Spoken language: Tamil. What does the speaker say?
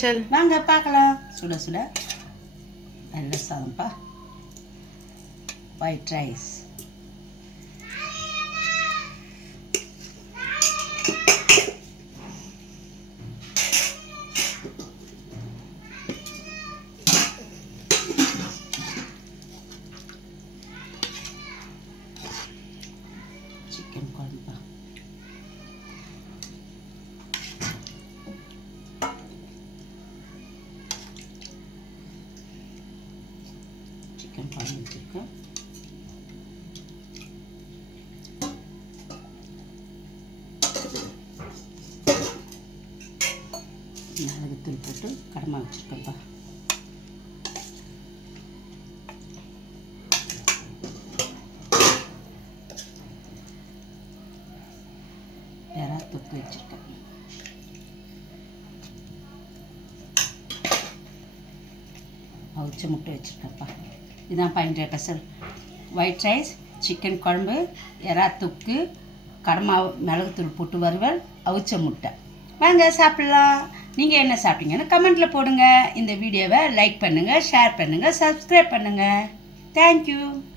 ஸ்பெஷல்? வாங்க பார்க்கலாம். சுட சுட நல்ல சாதம்ப்பா. ஒயிட் ரைஸ், சிக்கன் குழம்பா, சிக்கன் குழம்பு வச்சுருக்கேன். மிளகுத்தூள் போட்டு கடமை வச்சுருக்கேன்ப்பா. எறா தொக்கு வச்சுருக்கேன். அவிச்ச முட்டை வச்சுருக்கேன்ப்பா. இதுதான்ப்பா இன்றைய ஸ்பெஷல். ஒயிட் ரைஸ், சிக்கன் குழம்பு, எறா தொக்கு, கடமா மிளகுத்தூள் போட்டு வறுவல், அவிச்ச முட்டை. வாங்க சாப்பிட்லாம். நீங்கள் என்ன சாப்பிட்டீங்கன்னு கமெண்ட்டில் போடுங்க. இந்த வீடியோவை லைக் பண்ணுங்கள், ஷேர் பண்ணுங்கள், சப்ஸ்கிரைப் பண்ணுங்கள். தேங்க்யூ.